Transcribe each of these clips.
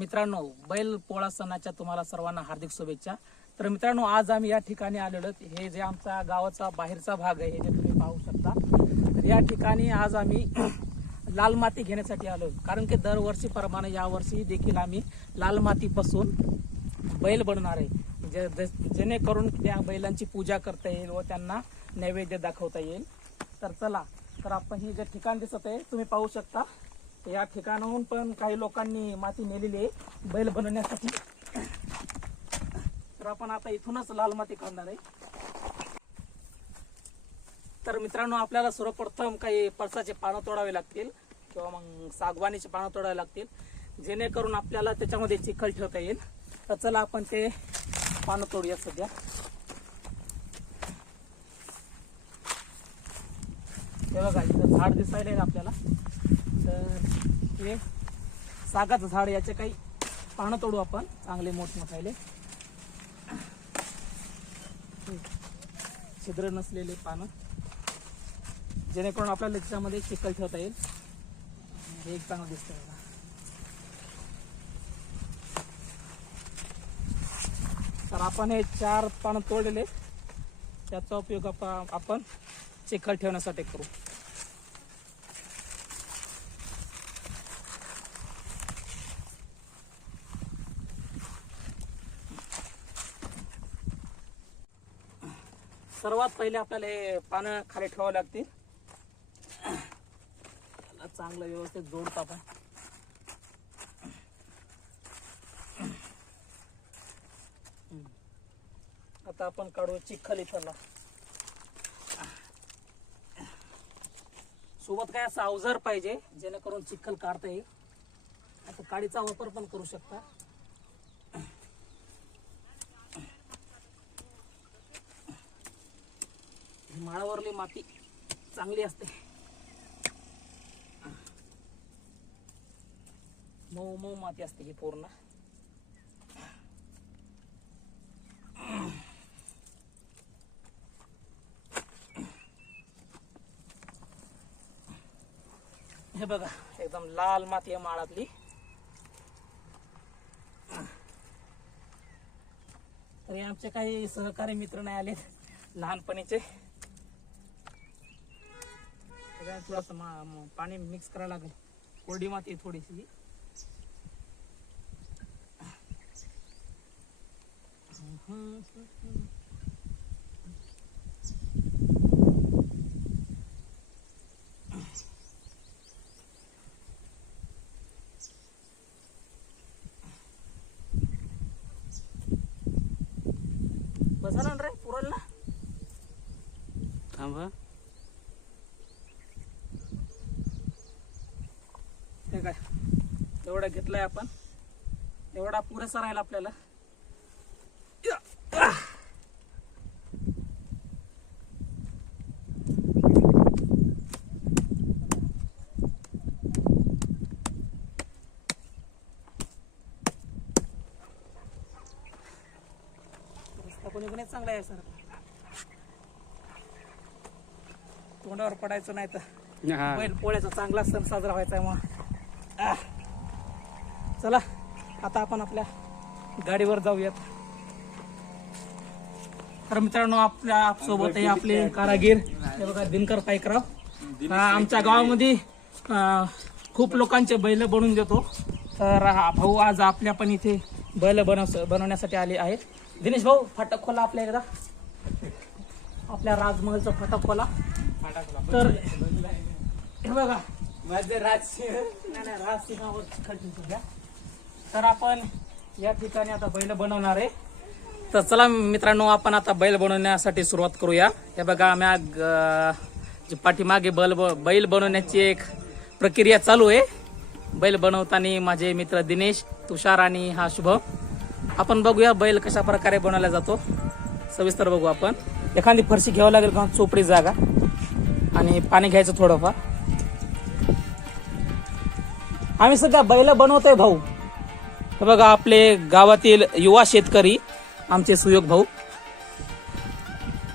मित्रांनो बैल पोळा सणाच्या तुम्हाला सर्वांना हार्दिक शुभेच्छा. तर मित्रांनो आज आम्ही या ठिकाणी आलेलो हे जे आमचा गावाचा बाहेरचा भाग आहे हे जे तुम्ही पाहू शकता. तर या ठिकाणी आज आम्ही लाल माती घेण्यासाठी आलो कारण की दरवर्षीप्रमाणे यावर्षी देखील आम्ही लाल मातीपासून बैल बनवणार आहे. जे जेणेकरून त्या बैलांची पूजा करता येईल व त्यांना नैवेद्य दाखवता येईल. तर चला तर आपण हे जे ठिकाण दिसत आहे तुम्ही पाहू शकता. या ठिकाणाहून पण काही लोकांनी माती नेलेली आहे. बैल बनवण्यासाठी. तर आपण आता इथूनच लाल माती काढणार आहे. तर मित्रांनो आपल्याला सर्वप्रथम काही पळसाचे पानं तोडावे लागतील किंवा मग सागवानीचे पानं तोडावे लागतील. जेणेकरून आपल्याला त्याच्यामध्ये चिखल ठेवता येईल. तर चला आपण ते पानं तोडूया सध्या. हे बघा इथं झाड दिसायला येईल आपल्याला. तर हे सागाचं झाड याचे काही पानं तोडू आपण चांगले मोठमोठाले छिद्र नसलेले पानं. जेणेकरून आपल्याला त्याच्यामध्ये चिखल ठेवता येईल. हे एक चांगलं दिसतं बघा. तर आपण हे चार पानं तोडलेले त्याचा उपयोग आपण चिखल ठेवण्यासाठी करू. सर्वात पहिले आपल्याला हे पानं खाली ठेवावं लागतील. त्याला चांगलं व्यवस्थित जोडतो आपण. आता आपण काढू चिखल इथला सोबत काय असं अवजार पाहिजे जेणेकरून चिखल काढता येईल. आता काडीचा वापर पण करू शकता. माळावरली माती चांगली असते. मऊ मऊ माती असते ही पूर्ण. हे बघा एकदम लाल माती आहे माळातली. तरी आमचे काही सहकारी मित्र नाही आले लहानपणीचे. त्याच्यात थोडंसं पाणी मिक्स करायला लागेल. कोरडी माती थोडीशी. बसा ना रे पुरल ना? थांबा हे काय? एवढा घेतलाय आपण. एवढा पुरेसा राहील आपल्याला. कोणी कोणी चांगला आहे सर. तोंडावर पडायचं नाही तर. बैल पोळ्याचा चांगला सण साजरा व्हायचा आहे मग. चला आता आपण आपल्या गाडीवर जाऊयात. तर मित्रांनो आपल्यासोबत आपले कारागीर हे बघा दिनकर पायकराव. आमच्या गावामध्ये खूप लोकांचे बैल बनवून देतो. तर भाऊ आज आपल्या पण इथे बैल बनव बनवण्यासाठी आले आहेत. दिनेश भाऊ फाटक खोला आपल्या एकदा. आपल्या राजमहलचा फाटक खोला. तर हे बघा माझं राज नाही नाही राजसिंहावर तर आपण या ठिकाणी आता बैल बनवणार आहे. तर चला मित्रांनो आपण आता बैल बनवण्यासाठी सुरुवात करूया. हे बघा आम्ही जे पाठीमागे बैल बैल बनवण्याची एक प्रक्रिया चालू आहे. बैल बनवताना माझे मित्र दिनेश तुषार आणि हा शुभम आपण बघूया बैल कशा प्रकारे बनवला जातो. सविस्तर बघू आपण. एखादी फरशी घ्यावं लागेल का? चोपडी जागा. आणि पाणी घ्यायचं थोडंफार. आम्ही सध्या बैल बनवतोय भाऊ. हे बघा आपले गावातील युवा शेतकरी आमचे सुयोग भाऊ.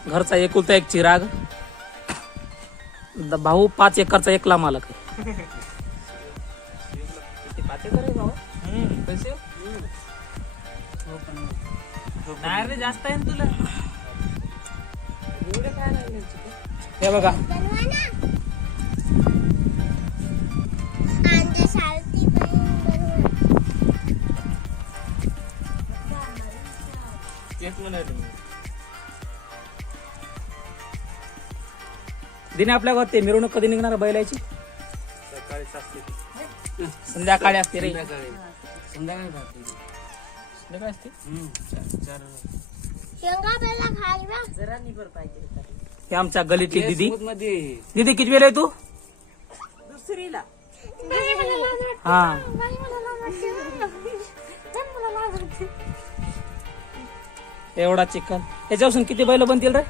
घरचा एकुलता एक चिराग. द- भाऊ पाच एकरचा एकला मालक. जास्त आहे तुला एवढे काय नाही हे बघा. मी. दिने आपल्या गावात ते मिरवणूक कधी निघणार आहे बैलाची? सकाळी सातशे संध्याकाळी असते रे. संध्याकाळी. संध्याकाळी राहते संध्याकाळी असते? चार चार शेंगा बेला खायला जरा निबर पाहिजे हे आमच्या गलीतली दिदी. मध्ये दिदी किती वेळ आहे तू? दुसरीला. हा. एवढा चिकन. याच्यापासून किती बैल बनतील रे?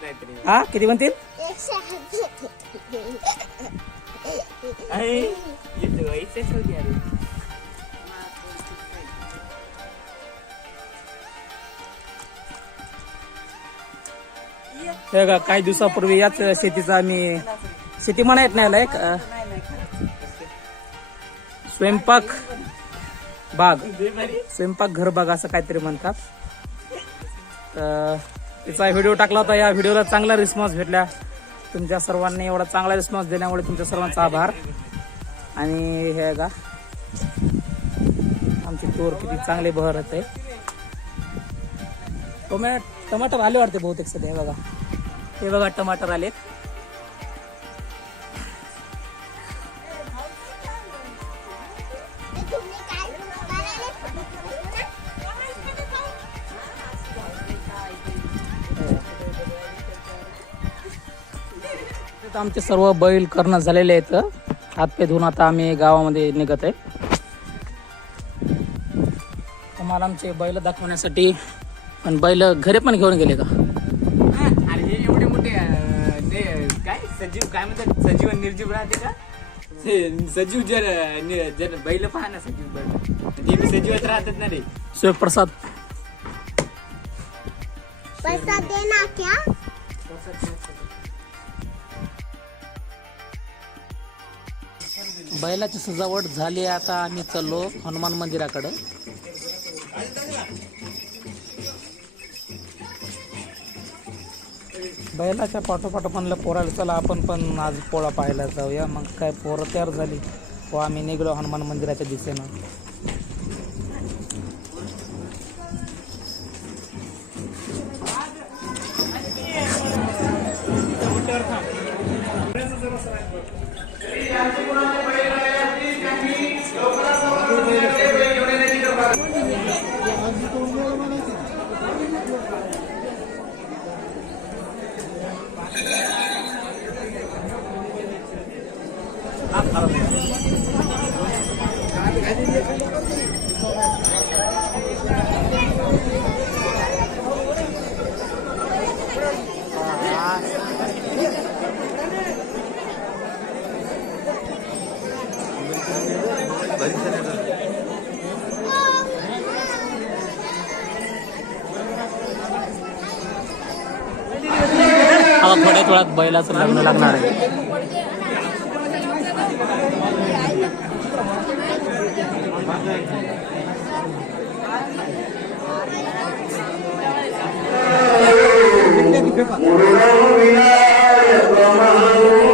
नाही तरी. हा? किती बनतील? एकशे हजार. आहे येतो इथेच होती अरे. हे बघा काही दिवसापूर्वी याच शेतीचा आम्ही शेती म्हणा येत नाही स्वयंपाक. बाग. स्वयंपाक घर बाग असं काहीतरी म्हणतात. तर तिचा व्हिडिओ टाकला होता. या व्हिडिओला चांगला रिस्पॉन्स भेटला. तुमच्या सर्वांनी एवढा चांगला रिस्पॉन्स दिल्यामुळे तुमच्या सर्वांचा आभार. आणि हे का आमची तूर किती चांगली बहरत आहे. टोमॅट टमाटर आले वाटते बहुतेक सध्या. हे बघा. हे बघा टमाटर आलेत. आमचे सर्व बैल करणं झालेले आहेत. हातपे धुवून आता आम्ही गावामध्ये निघत आहे. तुम्हाला आमचे बैल दाखवण्यासाठी पण बैल घरी पण घेऊन गेले का? अरे हे एवढे मोठे अं, ते काय? सजीव काय म्हणतात? सजीव आणि निर्जीव राहते का? ते सजीव जर नि- जर बैल पहा ना सजीव बैल. ते बी सजीवात राहतात ना रे. शिवप्रसाद. पैसा दे ना क्या बैलाची सजावट झाली आता. आम्ही चाललो हनुमान मंदिराकडं. बैलाच्या पाठोपाठ म्हणलं पोराला चला आपण पण आज पोळा पाहायला जाऊया. मग काय पोरं तयार झाली व आम्ही निघलो हनुमान मंदिराच्या दिशेनं. थोड्याच वेळात बैलाचं लग्न लागणार आहे. Murugaviya Brahma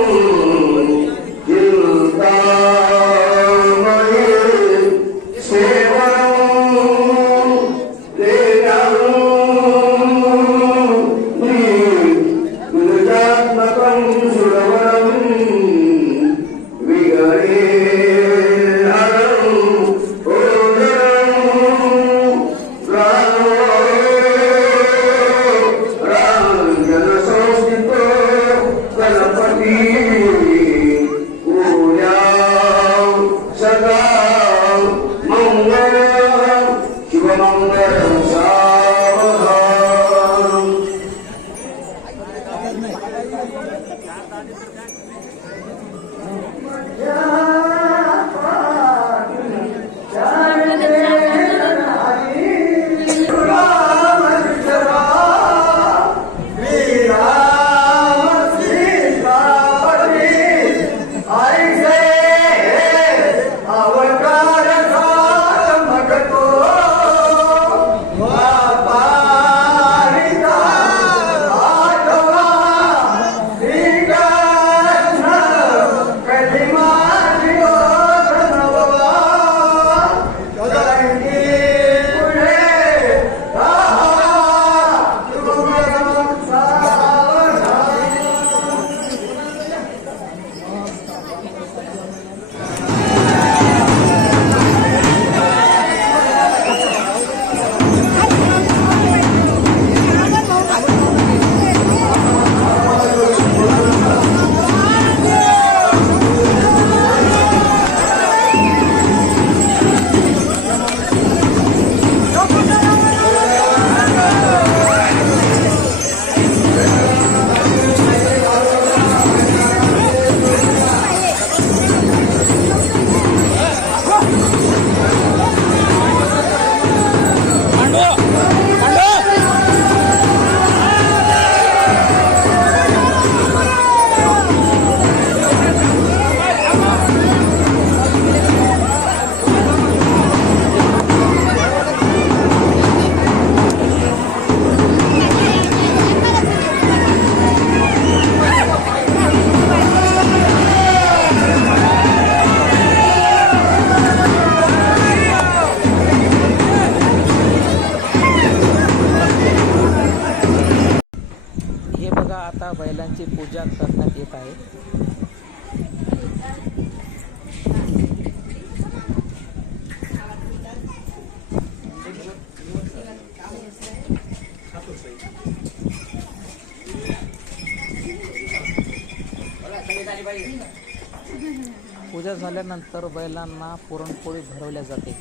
झाल्यानंतर बैलांना पुरणपोळी भरवल्या जाते.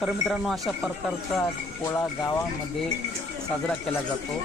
तर मित्रांनो अशा प्रकारचा पोळा गावामध्ये साजरा केला जातो.